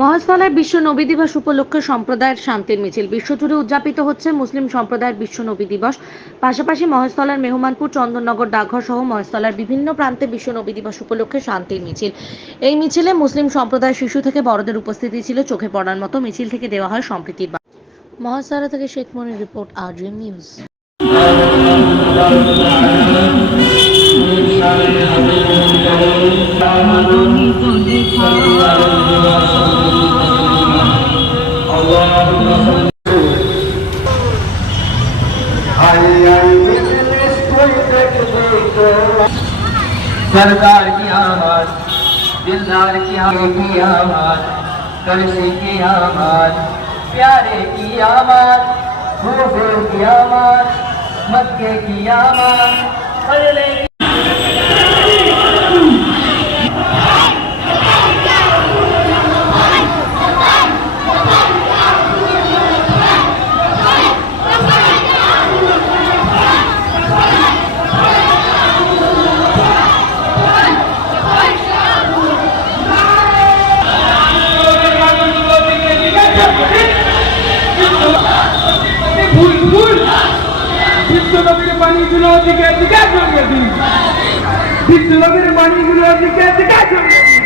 মহাস্থলায় বিশ্ব নবী দিবস উপলক্ষে সম্প্রদায়ের শান্তির মিছিল বিশ্বজুড়ে উদযাপিত হচ্ছে মুসলিম সম্প্রদায়ের বিশ্ব নবী দিবস। পাশাপাশি মহাস্থলার মেহমানপুর, চন্দননগর, ডাকঘর সহ মহাস্থলার বিভিন্ন প্রান্তে বিশ্ব নবী দিবস উপলক্ষে শান্তির মিছিল। এই মিছিলে মুসলিম সম্প্রদায়ের শিশু থেকে বড়দের উপস্থিতি ছিল চোখে পড়ার মতো। মিছিল থেকে দেওয়া হয় সম্প্রীতির বার্তা। মহাস্থলা থেকে শেখ মনির রিপোর্ট, আরজিএম নিউজ। सरदार की आवाज, दिलदार की आवाज, करशी की आवाज, प्यारे की आवाज, हुजूर की आवाज, मक्के की आवाज, फजले की বিশ্বনবীর বাণীগুলো দিকে দিকে ছড়িয়ে দিন, বিশ্বনবীর বাণীগুলো দিকে দিকে ছড়িয়ে দিন,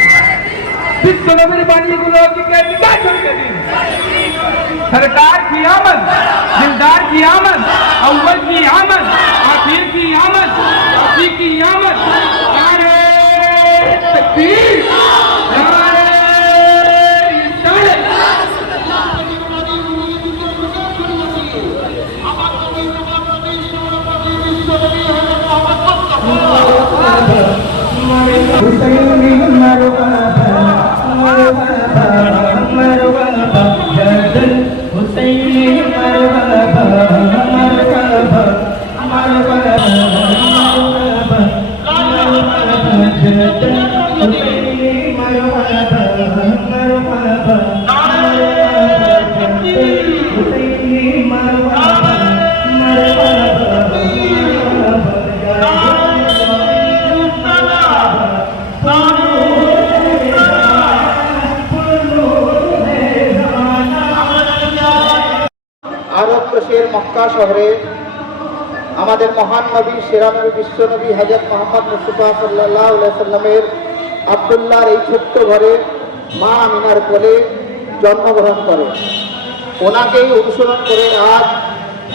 বিশ্বনবীর বাণীগুলো দিকে দিকে ছড়িয়ে দিন। सरकार की आमद, दिलदार की आमद, अव्वल की आमद, आखिर की आमद, आखिर की आमद, नारे तकबीर, नारे रिसालत। আরব দেশের মক্কা শহরে আমাদের মহান নবী, সেরা নবী, বিশ্ব নবী হযরত মুহাম্মদ মুস্তাফা সাল্লাল্লাহু আলাইহি সাল্লামের আব্দুল্লাহর এই ছোট্ট ঘরে মা আমিনার কোলে জন্মগ্রহণ করে। ওনাকেই অনুসরণ করে আজ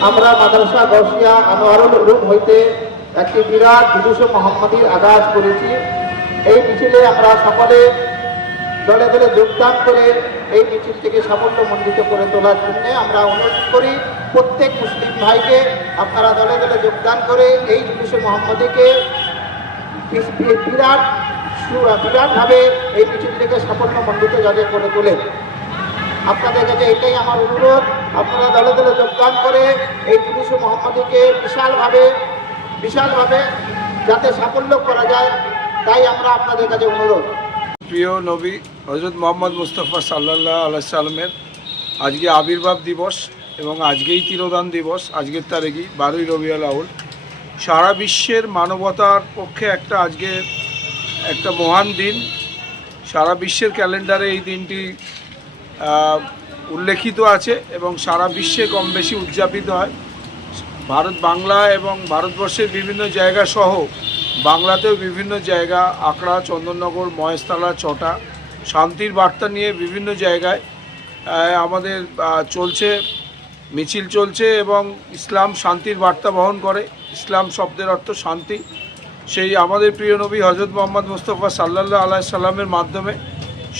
আমরা মাদ্রাসা গৌসিয়া আনোয়ারুল উলুম হইতে একটি বিরাট জুলুসে মুহাম্মাদির আগাজ করেছি। এই মিছিলে আমরা সকলে দলে দলে যোগদান করে এই মিছিলটিকে সাফল্যমণ্ডিত করে তোলার জন্য আমরা অনুরোধ করি প্রত্যেক মুসলিম ভাইকে, আপনারা দলে দলে যোগদান করে এই জুলুসে মুহাম্মাদিকে বিরাটভাবে এই মিছিলটিকে সাফল্যমণ্ডিত যাতে করে তোলেন। আপনাদের কাছে এটাই আমার অনুরোধ, আপনারা দলে দলে যোগদান করে এই জুলুসে মুহাম্মাদিকে বিশালভাবে যাতে সাফল্য করা যায়, তাই আমরা আপনাদের কাছে অনুরোধ। প্রিয় নবী হযরত মুহাম্মদ মুস্তাফা সাল্লাল্লাহু আলাইহি সাল্লামের আজকে আবির্ভাব দিবস এবং আজকেই তিরোধান দিবস, আজকের তারিখই 12ই রবিউল আউয়াল। সারা বিশ্বের মানবতার পক্ষে আজকে একটা মহান দিন। সারা বিশ্বের ক্যালেন্ডারে এই দিনটি উল্লেখিত আছে এবং সারা বিশ্বে কম বেশি উদযাপিত হয়। বাংলা এবং ভারতবর্ষের বিভিন্ন জায়গা সহ বাংলাতেও বিভিন্ন জায়গা, আকড়া, চন্দননগর, মহেশতলা, চটা, শান্তির বার্তা নিয়ে বিভিন্ন জায়গায় আমাদের মিছিল চলছে এবং ইসলাম শান্তির বার্তা বহন করে। ইসলাম শব্দের অর্থ শান্তি। সেই আমাদের প্রিয় নবী হযরত মুহাম্মদ মুস্তাফা সাল্লাল্লাহু আলাইহি সাল্লামের মাধ্যমে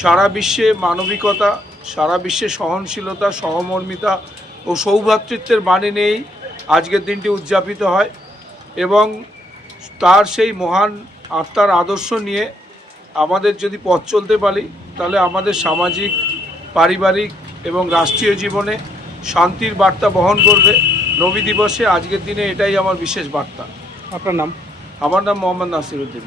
সারা বিশ্বে মানবিকতা, সারা বিশ্বে সহনশীলতা, সহমর্মিতা ও সৌভ্রাতৃত্বের বাণী নিয়েই আজকের দিনটি উদযাপিত হয় এবং তার সেই মহান আত্মার আদর্শ নিয়ে আমাদের যদি পথ চলতে পারি, তাহলে আমাদের সামাজিক, পারিবারিক এবং রাষ্ট্রীয় জীবনে শান্তির বার্তা বহন করবে। নবী দিবসে আজকের দিনে এটাই আমার বিশেষ বার্তা। আপনার নাম? আমার নাম মোহাম্মদ নাসিরউদ্দিন।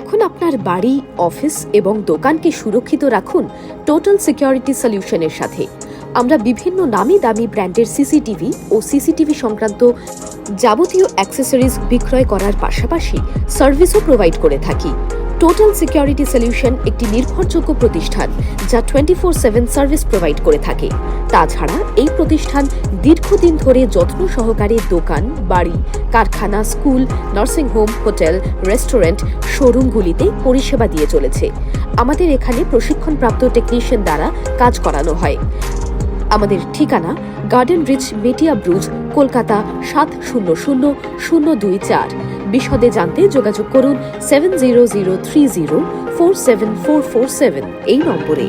এখন আপনার বাড়ি, অফিস এবং দোকানকে সুরক্ষিত রাখুন টোটাল সিকিউরিটি সলিউশনের সাথে। আমরা বিভিন্ন নামি দামি ব্র্যান্ডের সিসিটিভি ও সিসিটিভি সংক্রান্ত যাবতীয় অ্যাক্সেসরিজ বিক্রয় করার পাশাপাশি সার্ভিসও প্রোভাইড করে থাকি। টোটাল সিকিউরিটি সলিউশন একটি নির্ভরযোগ্য প্রতিষ্ঠান যা 24/7 সার্ভিস প্রোভাইড করে থাকে। তাছাড়া এই প্রতিষ্ঠান দীর্ঘদিন ধরে যত্ন সহকারে দোকান, বাড়ি, কারখানা, স্কুল, নার্সিংহোম, হোটেল, রেস্টুরেন্ট, শোরুমগুলিতে পরিষেবা দিয়ে চলেছে। আমাদের এখানে প্রশিক্ষণপ্রাপ্ত টেকনিশিয়ান দ্বারা কাজ করানো হয়। আমাদের ঠিকানা গার্ডেন রিচ, মেটিয়া ব্রুজ, কলকাতা 700024। বিশদে জানতে যোগাযোগ করুন 7003047447 এই নম্বরে।